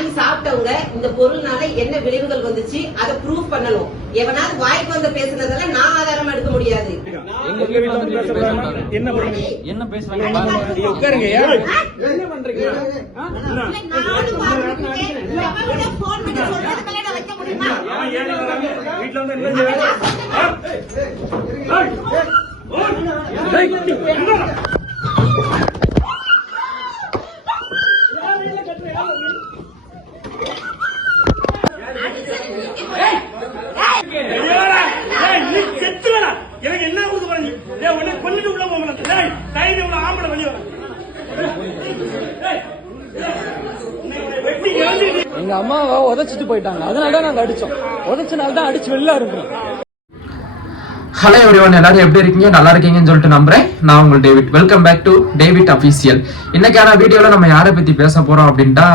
வாங்கி சாப்பிட்டவங்க இந்த பொருள்னால என்ன விளைவுகள் வந்துச்சு அதை ப்ரூவ் பண்ணணும். எவனாவது வாய்க்கு வந்து பேசுனதெல்லாம் நான் ஆதாரமா எடுக்க முடியாது. என்ன பேசுறாங்க? எனக்கு என்ன கொண்டுட்டு உள்ள போக ஆம்பளை வெளியே எங்க அம்மாவை உதைச்சிட்டு போயிட்டாங்க, அதனாலதான் நாங்க அடிச்சோம். உதைச்சனால்தான் அடிச்சு வெளில இருக்கிறோம். ஹலோ எவ்ரிவன், எல்லாரும் எப்படி இருக்கீங்க? நல்லா இருக்கீங்கன்னு சொல்லிட்டு நம்புறேன். நான் உங்கள் David. Welcome back to David official. இன்னைக்கான வீடியோல நம்ம யாரை பத்தி பேச போறோம் அப்படின்ட்டா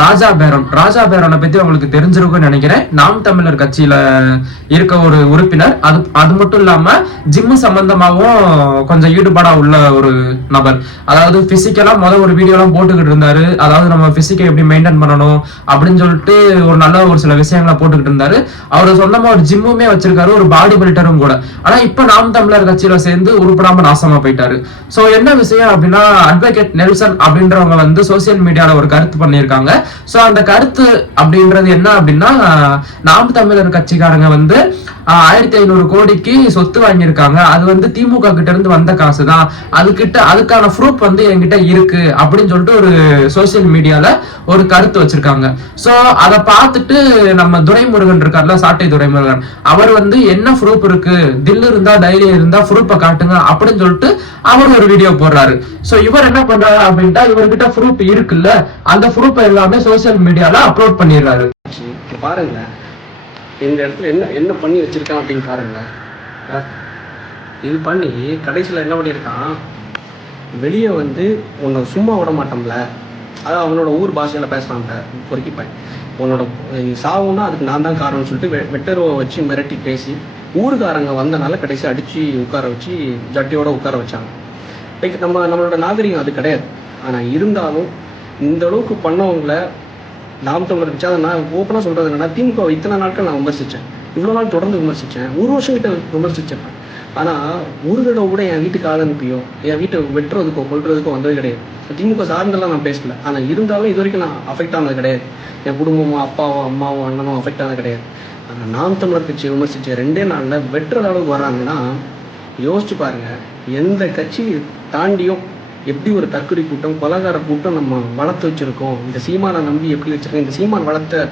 ராஜா பேரன். ராஜா பேரனை பத்தி உங்களுக்கு தெரிஞ்சிருக்கும்னு நினைக்கிறேன். நாம் தமிழர் கட்சியில இருக்க ஒரு உறுப்பினர். அது மட்டும் இல்லாம ஜிம்மு சம்பந்தமாகவும் கொஞ்சம் ஈடுபாடா உள்ள ஒரு நபர். அதாவது பிசிக்கலா ஒரு வீடியோ எல்லாம் போட்டுக்கிட்டு இருந்தாரு. அதாவது நம்ம பிசிக்கை எப்படி மெயின்டைன் பண்ணணும் அப்படின்னு சொல்லிட்டு ஒரு நல்ல ஒரு சில விஷயங்களை போட்டுக்கிட்டு இருந்தாரு. அவர் சொந்தமா ஒரு ஜிம்முமே வச்சிருக்காரு, ஒரு பாடி பில்டரும் கூட. ஆனா இப்ப நாம் தமிழர் கட்சியில சேர்ந்து உருப்படாம நாசமா போயிட்டாரு. சோ என்ன விஷயம் அப்படின்னா, அட்வொகேட் நெல்சன் அப்படின்றவங்க வந்து சோசியல் மீடியால ஒரு கருத்து பண்ணியிருக்காங்க. சோ அந்த கருத்து அப்படின்றது என்ன அப்படின்னா, நாம் தமிழர் கட்சிக்காரங்க வந்து 1500 கோடிக்கு சொத்து வாங்கியிருக்காங்க. அது வந்து திமுக கிட்ட இருந்து வந்த காசு தான். அதுக்கான ப்ரூஃப் வந்து என்கிட்ட இருக்கு அப்படின்னு சொல்லிட்டு ஒரு சோசியல் மீடியால ஒரு கருத்து வச்சிருக்காங்க. சோ அதை பார்த்துட்டு நம்ம துரைமுருகன் இருக்கார்ல, சாட்டை துரைமுருகன், அவர் வந்து என்ன ப்ரூஃப் இருக்கு, தில்லு இருந்தா தைரியம் இருந்தா ப்ரூஃபை காட்டுங்க அப்படின்னு சொல்லிட்டு அவர் ஒரு வீடியோ போடுறாரு. சோ இவர் என்ன பண்றாரு அப்படின்ட்டா, இவர்கிட்ட ப்ரூஃப் இருக்குல்ல, அந்த ப்ரூஃப் எல்லாமே சோசியல் மீடியால அப்லோட் பண்ணிடுறாரு. பாருங்க இந்த இடத்துல என்ன பண்ணி வச்சிருக்கான் அப்படின்னு பாருங்க. இது பண்ணி கடைசியில் என்ன பண்ணியிருக்கான், வெளியே வந்து உன்னை சும்மா விட மாட்டோம்ல, அதான் அவனோட ஊர் பாஷையில் பேசுகிறாங்க. பொறுக்கிப்பேன் உன்னோட சாவுன்னா அதுக்கு நான் தான் காரணம்னு சொல்லிட்டு வெட்டருவை வச்சு மிரட்டி பேசி ஊருக்காரங்க வந்தனால கடைசி அடித்து உட்கார வச்சு ஜட்டியோட உட்கார வச்சாங்க. லைக் நம்மளோட நாகரிகம் அது கிடையாது. ஆனால் இருந்தாலும் இந்த அளவுக்கு பண்ணவங்கள நாம் தமிழர் வச்சு, அதை நான் ஓப்பனாக சொல்கிறது என்னன்னா, திமுக இத்தனை நாட்கள் நான் விமர்சித்தேன், இவ்வளோ நாள் தொடர்ந்து விமர்சித்தேன், ஒரு வருஷம் கிட்ட விமர்சிச்சிருப்பேன். ஆனால் ஒரு தடவை கூட என் வீட்டுக்கு ஆள் அனுப்பியோ என் வீட்டை வெட்டுறதுக்கோ கொள்றதுக்கோ வந்தது கிடையாது. திமுக சார்ந்தெல்லாம் நான் பேசல. ஆனால் இருந்தாலும் இது வரைக்கும் நான் அஃபெக்ட் ஆனது கிடையாது. என் குடும்பமோ அப்பாவோ அம்மாவோ அண்ணனோ அஃபெக்ட் ஆனது கிடையாது. ஆனால் நாம் தமிழர் கட்சியை விமர்சித்த 2 நாளில் வெட்டுற அளவுக்கு வர்றாங்கன்னா யோசிச்சு பாருங்க. எந்த கட்சி தாண்டியும் எப்படி ஒரு தற்கொலை கூட்டம், கொலகார கூட்டம் நம்ம வளர்த்து வச்சிருக்கோம். இந்த சீமானை நம்பி எப்படி வச்சிருக்கோம், இந்த சீமான் வளர்த்த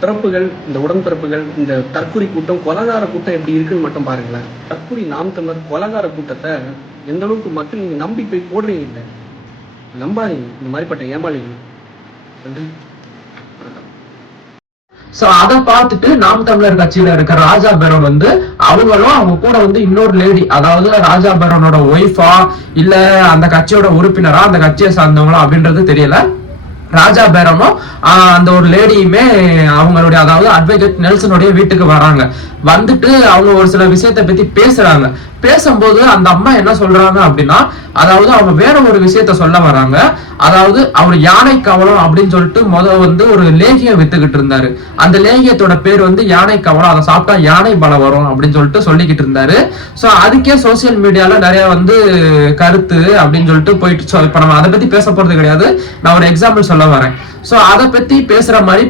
பிறப்புகள், இந்த உடன்பிறப்புகள், இந்த தற்கொலை கூட்டம், கொலகார கூட்டம் எப்படி இருக்குன்னு மட்டும் பாருங்களேன். தற்கொலை நாம் தமிழர் கொலகார கூட்டத்தை எந்த அளவுக்கு மக்கள் நீங்க நம்பி போய் போடுறீங்க. இல்லை நம்பாதீங்க இந்த மாதிரிப்பட்ட ஏமாளிகள். சோ அதை பார்த்துட்டு நாம் தமிழர் கட்சியில இருக்க ராஜா பேரன் வந்து அவங்களும் அவங்க கூட வந்து இன்னொரு லேடி, அதாவது ராஜா பேரனோட ஒய்ஃபா இல்ல அந்த கட்சியோட உறுப்பினரா, அந்த கட்சியை சார்ந்தவங்களா அப்படின்றது தெரியல. ராஜா பேரனும் அந்த ஒரு லேடியுமே அவங்களுடைய, அதாவது அட்வொகேட் நெல்சனுடைய வீட்டுக்கு வராங்க. வந்துட்டு அவங்க ஒரு சில விஷயத்தை பத்தி பேசுறாங்க. பேசும்போது அந்த அம்மா என்ன சொல்றாங்க அப்படின்னா, அதாவது அவங்க வேற ஒரு விஷயத்த சொல்ல வராங்க. அதாவது அவர் யானை கவலம் அப்படின்னு சொல்லிட்டு வந்து ஒரு லேகியம் வித்துக்கிட்டு இருந்தாரு. அந்த லேகியத்தோட பேர் வந்து யானை கவலம், அதை சாப்பிட்டா யானை பலம் வரும் அப்படின்னு சொல்லிட்டு சொல்லிக்கிட்டு இருந்தாரு. சோ அதுக்கே சோசியல் மீடியால நிறைய வந்து கருத்து அப்படின்னு சொல்லிட்டு போயிட்டு, இப்ப நம்ம அதை பத்தி பேச போறது கிடையாது, நான் ஒரு எக்ஸாம்பிள் சொல்ல வரேன். சோ அதை பத்தி பேசுற மாதிரி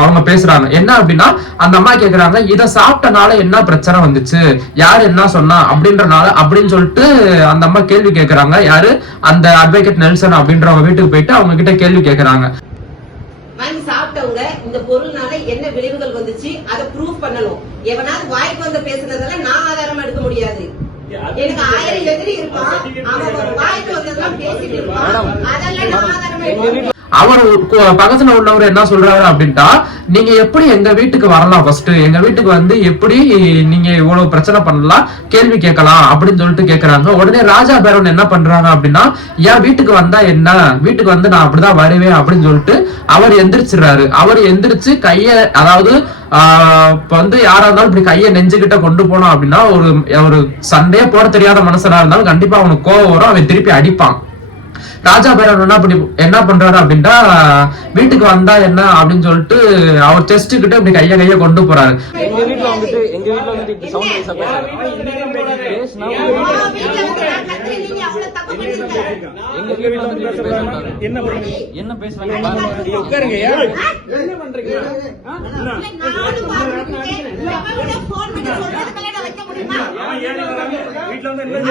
அவங்க பேசுறாங்க. என்ன அப்படின்னா, அந்த அம்மா கேக்குறாங்க, இதை சாப்பிட்டனால என்ன பிரச்சனை வந்துச்சு, யாரு என்ன சொன்னா அப்படின்றனால அப்படின்னு சொல்லிட்டு அந்த அம்மா கேள்வி கேட்கறாங்க. யாரு, அந்த அட்வொகேட் நெல்சன் அப்படின்றவங்க வீட்டுக்கு போயிட்டு அவங்க கிட்ட கேள்வி கேட்கறாங்க. வாங்கி சாப்பிட்டவங்க இந்த பொருள்னால என்ன விளைவுகள் வந்துச்சு அதை ப்ரூவ் பண்ணணும். எவனாவது வாய்க்கு வந்து பேசுனதெல்லாம் நான் ஆதாரமா எடுக்க முடியாது. எனக்கு 1000 எதிரி இருப்பான், அவன் வாய்க்கு வந்ததெல்லாம் பேசிட்டு இருப்பான், அதெல்லாம் நான் ஆதாரமா எடுக்க. அவர் பக்கத்துல உள்ளவர் என்ன சொல்றாரு அப்படின்ட்டா, நீங்க எப்படி எங்க வீட்டுக்கு வரலாம், ஃபர்ஸ்ட் எங்க வீட்டுக்கு வந்து எப்படி நீங்க இவ்வளவு பிரச்சனை பண்ணலாம், கேள்வி கேட்கலாம் அப்படின்னு சொல்லிட்டு கேக்குறாங்க. உடனே ராஜா பேரன் என்ன பண்றாங்க அப்படின்னா, ஏன் வீட்டுக்கு வந்தா என்ன, வீட்டுக்கு வந்து நான் அப்படிதான் வருவேன் அப்படின்னு சொல்லிட்டு அவர் எந்திரிச்சிடுறாரு. அவர் எந்திரிச்சு கைய, அதாவது இப்ப வந்து யாரா இருந்தாலும் இப்படி கையை நெஞ்சுகிட்ட கொண்டு போனோம் அப்படின்னா, ஒரு சண்டையே போட தெரியாத மனுஷனா இருந்தாலும் கண்டிப்பா அவனுக்கு கோவம் வரும், அவன் திருப்பி அடிப்பான். ராஜா பேரன் என்ன பண்றாரு அப்படின்ட்டா வீட்டுக்கு வந்தா என்ன அப்படின்னு சொல்லிட்டு அவர் செஸ்ட் கிட்ட இப்படி கைய கொண்டு போறாரு. எங்க வீட்டுல வந்துட்டு இப்படி சவுண்ட் வைஸா பேசுறாங்க. என்ன பேசுறாங்க வீட்டுல வந்து என்ன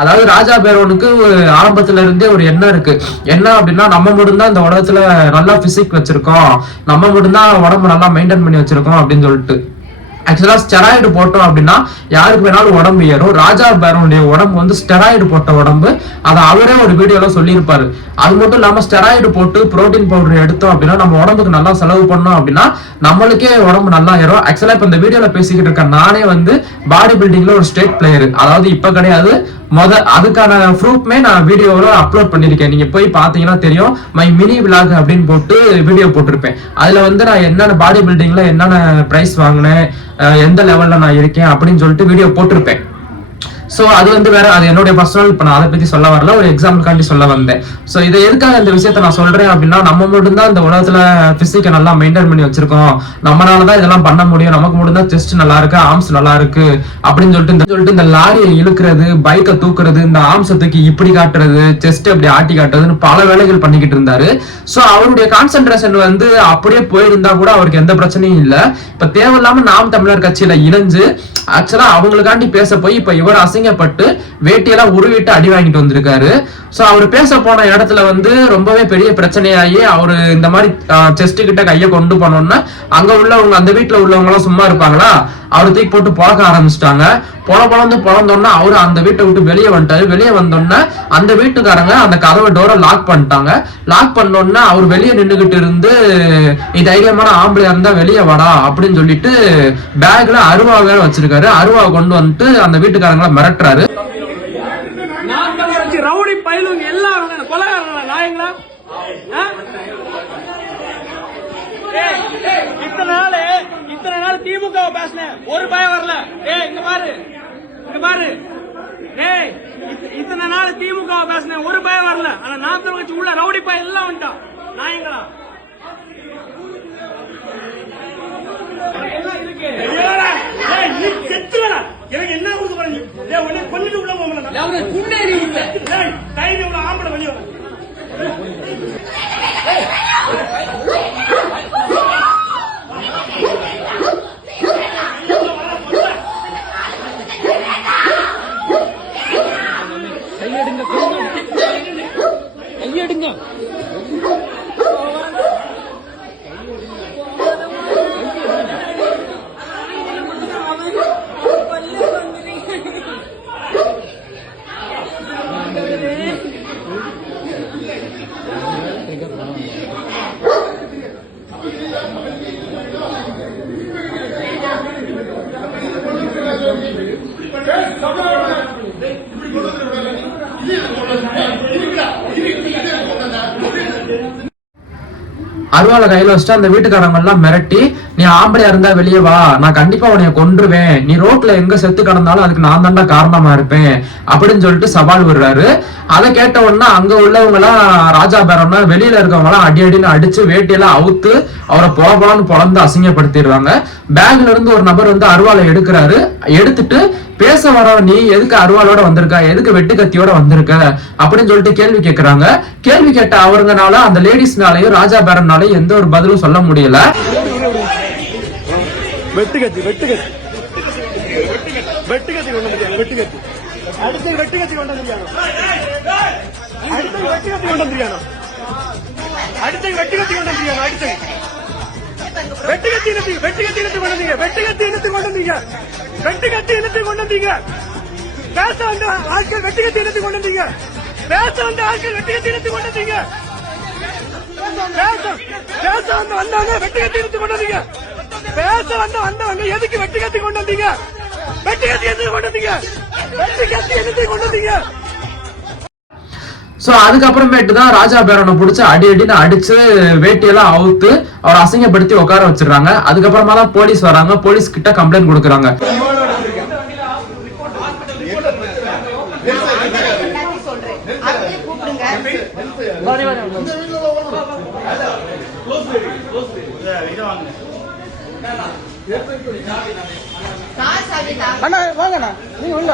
அதாவது ராஜா பேரோனுக்கு ஆரம்பத்துல இருந்தே ஒரு எண்ணம் இருக்கு. என்ன அப்படின்னா நம்ம மட்டும்தான் இந்த உலகத்துல நல்லா பிசிக் வச்சிருக்கோம், நம்ம மட்டும்தான் உடம்பு நல்லா மெயின்டைன் பண்ணி வச்சிருக்கோம் அப்படின்னு சொல்லிட்டு. ஆக்சுவலா ஸ்டெராய்டு போட்டோம் அப்படின்னா யாருக்கு வேணாலும் உடம்பு ஏறும். ராஜா பேரோனுடைய உடம்பு வந்து ஸ்டெராய்டு போட்ட உடம்பு. அதை அவரே ஒரு வீடியோல சொல்லியிருப்பாரு. அது மட்டும் இல்லாம ஸ்டெராய்டு போட்டு புரோட்டீன் பவுடர் எடுத்தோம் அப்படின்னா நம்ம உடம்புக்கு நல்லா செலவு பண்ணோம் அப்படின்னா நம்மளுக்கே உடம்பு நல்லா ஏறும். ஆக்சுவலா இப்ப இந்த வீடியோல பேசிக்கிட்டு இருக்க நானே வந்து பாடி பில்டிங்ல ஒரு ஸ்டேட் பிளேயர். அதாவது இப்ப கிடையாது, அதுக்கான ப்ரூஃப்மே நான் வீடியோல அப்லோட் பண்ணிருக்கேன். நீங்க போய் பாத்தீங்கன்னா தெரியும். மை மினி விலாக் அப்படின்னு போட்டு வீடியோ போட்டிருப்பேன். அதுல வந்து நான் என்னென்ன பாடி பில்டிங்ல என்னென்ன பிரைஸ் வாங்கினேன், எந்த லெவல்ல நான் இருக்கேன் அப்படின்னு சொல்லிட்டு வீடியோ போட்டிருப்பேன். சோ அது வந்து வேற, அது என்னுடைய பர்சனல். இப்ப நான் அதை பத்தி சொல்ல வரல, ஒரு எக்ஸாம்பிள்காண்டி சொல்ல வந்தேன். சோ இதை எதுக்காக இந்த விஷயத்த நான் சொல்றேன் அப்படின்னா, நம்ம மட்டும்தான் இந்த உலகத்துல பிசிக்கை நல்லா மெயின்டைன் பண்ணி வச்சிருக்கோம், நம்மளாலதான் இதெல்லாம் பண்ண முடியும், நமக்கு மட்டும்தான் செஸ்ட் நல்லா இருக்கு, ஆர்ம்ஸ் நல்லா இருக்கு அப்படின்னு சொல்லிட்டு இந்த லாரியை இழுக்கிறது, பைக்கை தூக்குறது, இந்த ஆர்ம்ஸை தூக்கி இப்படி காட்டுறது, செஸ்ட் அப்படி ஆட்டி காட்டுறதுன்னு பல வேலைகள் பண்ணிக்கிட்டு இருந்தாரு. சோ அவருடைய கான்சென்ட்ரேஷன் வந்து அப்படியே போயிருந்தா கூட அவருக்கு எந்த பிரச்சனையும் இல்ல. இப்ப தேவையில்லாம நாம் தமிழர் கட்சியில இணைஞ்சு ஆக்சுவலா அவங்களுக்காண்டி பேச போய் இப்ப இவர் அசிங்கப்பட்டு வேட்டியெல்லாம் உருவிட்டு அடி வாங்கிட்டு வந்திருக்காரு. சோ அவர் பேச போன இடத்துல வந்து ரொம்பவே பெரிய பிரச்சனையாகி அவரு இந்த மாதிரி செஸ்ட் கிட்ட கைய கொண்டு போனோம்னா அங்க உள்ளவங்க, அந்த வீட்டுல உள்ளவங்க எல்லாம் சும்மா இருப்பாங்களா, அவரு தூக்கி போட்டு பழக்க ஆரம்பிச்சிட்டாங்க. பொழந்தோன்னா அவரு அந்த வீட்டை விட்டு வெளியே வந்துட்டாரு. வெளியே வந்தோன்னா அந்த வீட்டுக்காரங்க அந்த கதவை டோரை லாக் பண்ணிட்டாங்க. லாக் பண்ணோன்னா அவர் வெளியே நின்றுகிட்டு இருந்து, நீ தைரியமான ஆம்பளையா இருந்தா வெளியே வாடா அப்படின்னு சொல்லிட்டு பேக்ல அருவா வேற வச்சிருக்காரு. அருவாவை கொண்டு வந்துட்டு அந்த வீட்டுக்காரங்களை மிரட்டுறாரு. ரவுடி பயிலுங்க எல்லாரும் கொலைகாரங்களா, நாயங்களா? இத்தனை நாள் திமுக பேசினேன், ஒரு பயம் வரல. இங்க பாரு, இத்தனை நாள் திமுக பேசினேன், ஒரு பயம் வரல. ஆனா நாம் தமிழர் கட்சி உள்ள ரவுடி பயிர் எல்லாம் வந்துட்டான், நாயங்களா? எனக்கு என்ன கொடுக்க போறீங்க? கொல்லிட்டு உள்ள போக ஆம்பளை வெளியே கையெடுங்க. அருவாலை கையில வச்சுட்டு அந்த வீட்டுக்காரங்க எல்லாம் மிரட்டி, நீ ஆம்பளையா இருந்தா வெளியே வா, நான் கண்டிப்பா உன்னைய கொன்றுவேன், நீ ரோட்ல எங்க செத்து கிடந்தாலும் அதுக்கு நான் தாண்டா காரணமா இருப்பேன் அப்படின்னு சொல்லிட்டு சவால் விடுறாரு. அதை கேட்ட உடனே அங்க உள்ளவங்க எல்லாம் ராஜா பேரம்னா வெளியில இருக்கவங்க எல்லாம் அடின்னு அடிச்சு வேட்டியெல்லாம் அவுத்து அவரை பொழந்து அசிங்கப்படுத்திடுவாங்க. பேக்ல இருந்து ஒரு நபர் வந்து அருவாலை எடுக்கிறாரு. எடுத்துட்டு பேச வர, நீ எதுக்கு அருவாலோட வந்திருக்க, எதுக்கு வெட்டு கத்தியோட வந்திருக்க அப்படின்னு சொல்லிட்டு கேள்வி கேட்கிறாங்க. கேள்வி கேட்ட அவருங்கனால, அந்த லேடிஸ்னாலையும் ராஜா பேரன்னாலையும் எந்த ஒரு பதிலும் சொல்ல முடியல. பேச வந்த ஆட்கள் வெட்டுக்கத்தி இனத்தை கொண்டு வந்தீங்க. வந்தவங்க வெட்டி கத்தி எடுத்து கொண்டு வந்தீங்க. பேச வந்தவங்க எதுக்கு வெட்டி கத்தி கொண்டு வந்தீங்க? வெட்டி கத்தி எதுக்கு கொண்டு வந்தீங்க? வெட்டி கத்தி எதுக்கு கொண்டு வந்தீங்க? சோ அதுக்கப்புறமேட்டு தான் ராஜா பேரனை பிடிச்சி அடின்னு அடிச்சு வேட்டியெல்லாம் அவுத்து அவர் அசிங்கப்படுத்தி உட்கார வச்சிடறாங்க. அதுக்கப்புறமா தான் போலீஸ் வராங்க. போலீஸ் கிட்ட கம்ப்ளைண்ட் கொடுக்குறாங்க. அண்ணா வாங்கண்ணா, நீங்க உள்ள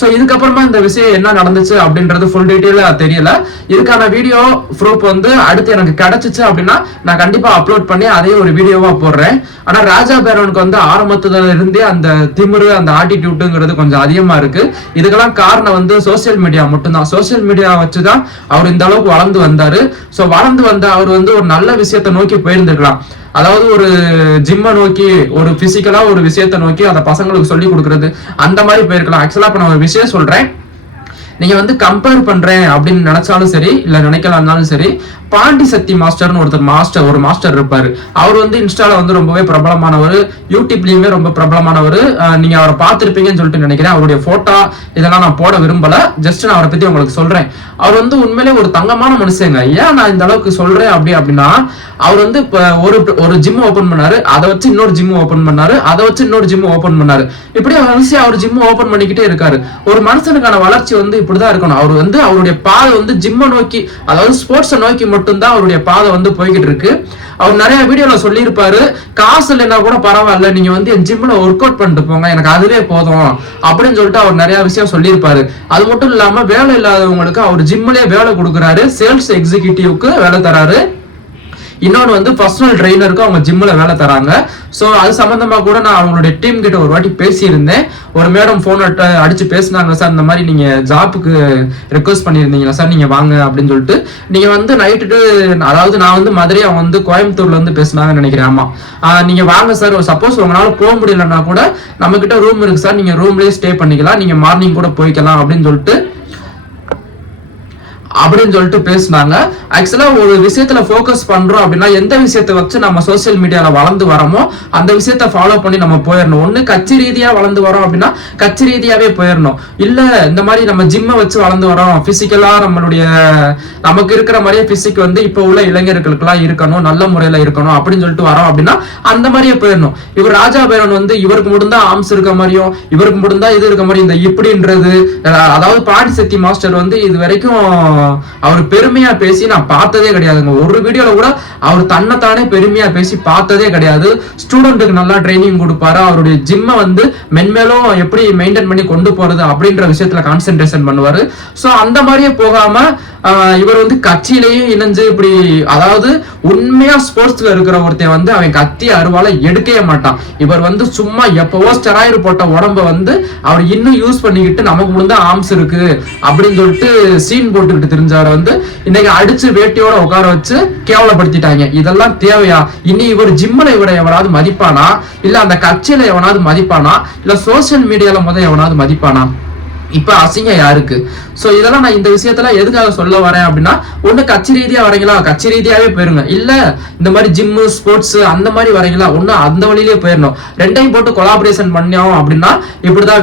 சோ இதுக்கப்புறமா இந்த விஷயம் என்ன நடந்துச்சு அப்படின்றது ஃபுல் டீடைலா தெரியல. இதுக்கான வீடியோ ப்ரூஃப் வந்து அடுத்து எனக்கு கிடைச்சிச்சு அப்படின்னா நான் கண்டிப்பா அப்லோட் பண்ணி அதே ஒரு வீடியோவா போடுறேன். ஆனா ராஜா பேரனுக்கு வந்து ஆரம்பத்துல இருந்தே அந்த திமிரு அந்த ஆட்டிடியூடுங்கிறது கொஞ்சம் அதிகமா இருக்கு. இதுக்கெல்லாம் காரணம் வந்து சோசியல் மீடியா மட்டும்தான். சோசியல் மீடியா வச்சுதான் அவர் இந்த அளவுக்கு வளர்ந்து வந்தாரு. சோ வளர்ந்து வந்த அவர் வந்து ஒரு நல்ல விஷயத்தை நோக்கி போயிருந்திருக்கலாம். அதாவது ஒரு ஜிம்மை நோக்கி ஒரு பிசிக்கலா ஒரு விஷயத்தை நோக்கி அதை பசங்களுக்கு சொல்லி கொடுக்கறது அந்த மாதிரி போயிருக்கலாம். ஆக்சுவலா இப்ப நான் ஒரு விஷயம் சொல்றேன். நீங்க வந்து கம்பேர் பண்றேன் அப்படின்னு நினைச்சாலும் சரி இல்ல நினைக்கலாம்னாலும் சரி, பாண்டி சக்தி மாஸ்டர்னு ஒரு மாஸ்டர் இருப்பாரு. அவர் வந்து இன்ஸ்டால வந்து ரொம்பவே பிரபலமானவர், யூடியூப்லயுமே ரொம்ப பிரபலமானவர். நீங்க அவரை பார்த்திருப்பீங்கன்னு சொல்லிட்டு நினைக்கிறேன். அவருடைய போட்டோ இதெல்லாம் நான் போட விரும்பல, ஜஸ்ட் நான் அவரை பத்தி உங்களுக்கு சொல்றேன். அவர் வந்து உண்மையிலே ஒரு தங்கமான மனுஷங்க. ஏன் நான் இந்த அளவுக்கு சொல்றேன் அப்படின்னா, அவர் வந்து இப்ப ஒரு ஜிம் ஓபன் பண்ணாரு, அதை வச்சு இன்னொரு ஜிம் ஓபன் பண்ணாரு, அதை வச்சு இன்னொரு ஜிம் ஓபன் பண்ணாரு. இப்படி அவர் ஜிம் ஓபன் பண்ணிக்கிட்டே இருக்காரு. ஒரு மனுஷனுக்கான வளர்ச்சி வந்து இப்படிதான் இருக்கணும். அவர் வந்து அவருடைய பாதை வந்து ஜிம்மை நோக்கி, அதாவது ஸ்போர்ட்ஸை நோக்கி மட்டும்தான் அவருடைய பாதை வந்து போய்கிட்டு இருக்கு. அவர் நிறைய வீடியோல சொல்லியிருப்பாரு, காசு இல்லைன்னா கூட பரவாயில்ல, நீங்க வந்து என் ஜிம்ல ஒர்க் அவுட் பண்ணிட்டு போங்க, எனக்கு அதுவே போதும் அப்படின்னு சொல்லிட்டு அவர் நிறைய விஷயம் சொல்லியிருப்பாரு. அது மட்டும் இல்லாம வேலை இல்லாதவங்களுக்கு அவர் ஜிம்லயே வேலை கொடுக்குறாரு, சேல்ஸ் எக்ஸிகியூட்டிவ்க்கு வேலை தராரு. இன்னொன்று வந்து பர்சனல் ட்ரெயினருக்கு அவங்க ஜிம்ல வேலை தராங்க. ஸோ அது சம்பந்தமா கூட நான் அவங்களுடைய டீம் கிட்ட ஒரு வாட்டி பேசியிருந்தேன். ஒரு மேடம் போன் அடிச்சு பேசினாங்க, சார் இந்த மாதிரி நீங்க ஜாப்புக்கு ரெக்வஸ்ட் பண்ணியிருந்தீங்களா சார், நீங்க வாங்க அப்படின்னு சொல்லிட்டு. நீங்க வந்து நைட்டு, அதாவது நான் வந்து மதுரை, அவங்க வந்து கோயம்புத்தூர்ல இருந்து பேசினாங்கன்னு நினைக்கிறேன். ஆமா, நீங்க வாங்க சார், சப்போஸ் உங்களால போக முடியலன்னா கூட நம்ம கிட்ட ரூம் இருக்கு சார், நீங்க ரூம்லயே ஸ்டே பண்ணிக்கலாம், நீங்க மார்னிங் கூட போய்க்கலாம் அப்படின்னு சொல்லிட்டு பேசினாங்க. ஆக்சுவலா ஒரு விஷயத்துல போக்கஸ் பண்றோம் அப்படின்னா, எந்த விஷயத்தை வச்சு நம்ம சோசியல் மீடியால வளர்ந்து வரோமோ அந்த விஷயத்த ஃபாலோ பண்ணி நம்ம போயிடணும். ஒண்ணு கட்சி ரீதியா வளர்ந்து வரோம் அப்படின்னா கட்சி ரீதியாவே போயிடணும். இல்ல இந்த மாதிரி நம்ம ஜிம்மை வச்சு வளர்ந்து வரோம், பிசிக்கலா நமக்கு இருக்கிற மாதிரியே பிசிக் வந்து இப்ப உள்ள இளைஞர்களுக்கெல்லாம் இருக்கணும், நல்ல முறையில இருக்கணும் அப்படின்னு சொல்லிட்டு வரோம் அப்படின்னா அந்த மாதிரியே போயிடணும். இவர் ராஜா பேரன் வந்து இவருக்கு மட்டும்தான் ஆர்ம்ஸ் இருக்க மாதிரியும் இவருக்கு மட்டும்தான் இது இருக்க மாதிரியும் இந்த இப்படின்றது, அதாவது பாண்டி சக்தி மாஸ்டர் வந்து இது வரைக்கும் அவர் பெருமையா பேசி நான் பார்த்ததே கிடையாதுங்க. ஒரு வீடியோல கூட அவர் தன்னைத்தானே பெருமையா பேசி பார்த்ததே கிடையாது. ஸ்டூடெண்ட்டுக்கு நல்லா ட்ரைனிங் கொடுப்பாரு, அவருடைய ஜிம்மை வந்து மென்மேலும் எப்படி மெயின்டைன் பண்ணி கொண்டு போறது அப்படின்ற விஷயத்துல கான்சென்ட்ரேஷன் பண்ணுவாரு. சோ அந்த மாதிரியே போகாம இவர் வந்து கட்சியிலேயே இணைஞ்சு இப்படி, அதாவது உண்மையா ஸ்போர்ட்ஸ்ல இருக்கிற ஒருத்தன் வந்து அவன் கத்தி அருவால எடுக்கவே மாட்டான். இவர் வந்து சும்மா எப்பவோ ஸ்டெராய்டு போட்ட உடம்ப வந்து அவர் இன்னும் யூஸ் பண்ணிக்கிட்டு நமக்கு முடிஞ்ச ஆர்ம்ஸ் இருக்கு அப்படின்னு சொல்லிட்டு சீன் போட்டுக்கிட்டு தெரிஞ்சவரை வந்து இன்னைக்கு அடிச்சு வேட்டியோட உட்கார வச்சு கேவலப்படுத்திட்டாங்க. இதெல்லாம் தேவையா? இனி இவர் ஜிம்ல இவரை எவனாவது மதிப்பானா, இல்ல அந்த கட்சியில எவனாவது மதிப்பானா, இல்ல சோசியல் மீடியால எவனாவது மதிப்பானா? இப்ப அசிங்கம் யாருக்கு? சோ இதெல்லாம் நான் இந்த விஷயத்துல எதுக்காக சொல்ல வரேன் அப்படின்னா, ஒண்ணு கட்சி ரீதியா வரீங்களா, கட்சி ரீதியாவே போயிருங்க. இல்ல இந்த மாதிரி ஜிம்மு ஸ்போர்ட்ஸ் அந்த மாதிரி வரீங்களா, ஒண்ணு அந்த வழியிலே போயிடணும். ரெண்டையும் போட்டு கொலாபரேஷன் பண்ணோம் அப்படின்னா இப்படிதான்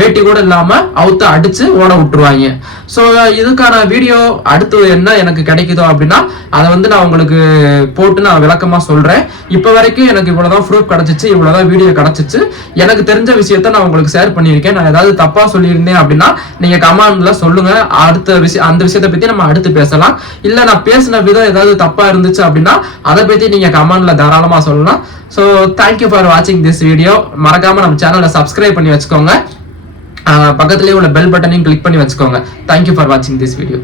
வேட்டி கூட இல்லாம அவுத்து அடிச்சு ஓட விட்டுருவாங்க. சோ இதுக்கான வீடியோ அடுத்து என்ன எனக்கு கிடைக்குதோ அப்படின்னா அதை வந்து நான் உங்களுக்கு போட்டு நான் விளக்கமா சொல்றேன். இப்ப வரைக்கும் எனக்கு இவ்வளவுதான் ப்ரூஃப் கிடைச்சிச்சு, இவ்வளவுதான் வீடியோ கிடைச்சிச்சு. எனக்கு தெரிஞ்ச விஷயத்த நான் உங்களுக்கு ஷேர் பண்ணியிருக்கேன். நான் ஏதாவது தப்பா சொல்லியிருந்தேன் அப்படின்னா நீங்க கமெண்ட்ல சொல்லுங்க. அந்த விஷயத்தை பத்தி நம்ம அடுத்து பேசலாம். இல்ல நான் பேசின விதம் ஏதாவது தப்பா இருந்துச்சு அப்படின்னா அதை பத்தி நீங்க கமெண்ட்ல தாராளமா சொல்லலாம். சோ தேங்க்யூ ஃபார் வாட்சிங் திஸ் வீடியோ. மறக்காம நம்ம சேனலை சப்ஸ்கிரைப் பண்ணி வச்சுக்கோங்க. பக்கத்துலயே உள்ள பெல் பட்டனையும் கிளிக் பண்ணி வச்சுக்கோங்க. தேங்க்யூ ஃபார் வாட்சிங் திஸ் வீடியோ.